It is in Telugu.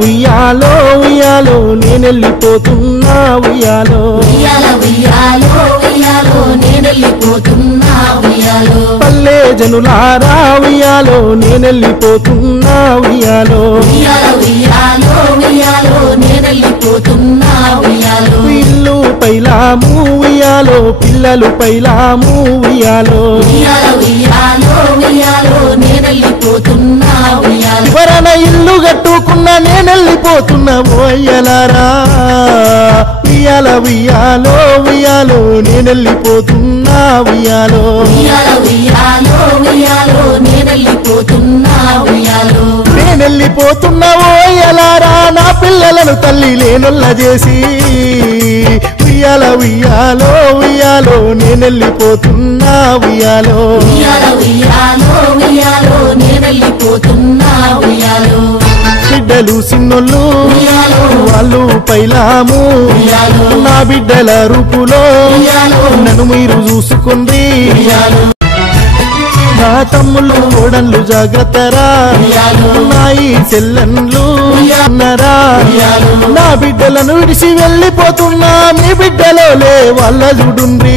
ఉయ్యాలో ఉయ్యాలో నేనెళ్ళిపోతున్నా ఉయ్యాలో ఉయ్యాల ఉయ్యాలో ఉయ్యాలో నేనెళ్ళిపోతున్నా ఉయ్యాలో పల్లె జనులారా ఉయ్యాలో నేనెళ్ళిపోతున్నా ఉయ్యాలో ఉయ్యాల ఉయ్యాలో ఉయ్యాలో నేనెళ్ళిపోతున్నా ఉయ్యాలో ఇల్లు పైలాము ఉయ్యాలో పిల్లలు పైలాము ఉయ్యాలో ఉయ్యాల ఉయ్యాలో ఉయ్యాలో నేనెళ్ళిపోతున్నా ఉయ్యాలో ఎవరన ఇల్లు కట్టుకున్న నేనెళ్ళిపోతున్నా ఓయ్యలారా ఉయ్యాల ఉయ్యాలో ఉయ్యాలో నేనెళ్ళిపోతున్నా ఉయ్యాలో ఉయ్యాల ఉయ్యాలో ఉయ్యాలో నేనెళ్ళిపోతున్నా ఉయ్యాలో నేనెళ్ళిపోతున్నా ఓయ్యలారా నా పిల్లలను తల్లి లేనొల్ల చేసి ఉయ్యాల ఉయ్యాలో ఉయ్యాలో నేనెళ్ళిపోతున్నా ఉయ్యాలో ఉయ్యాల ఉయ్యాలో ఉయ్యాలో నేనెళ్ళిపోతున్నా ఉయ్యాలో బిడ్డలు సిన్నోళ్ళు ఉయ్యాలో వాళ్ళు పైలాము ఉయ్యాలో నా బిడ్డల రూపులో ఉయ్యాలో నన్ను మీరు చూసుకుంది ఉయ్యాలో నా తమ్ముళ్ళు ఓడన్లు జాగ్రత్తరా ఉయ్యాలో నా ఈ చెల్లెన్లు అన్నరా ఉయ్యాలో నా బిడ్డలను విడిచి వెళ్ళిపోతున్నా మీ బిడ్డలో లే వాళ్ళ చూడుండ్రి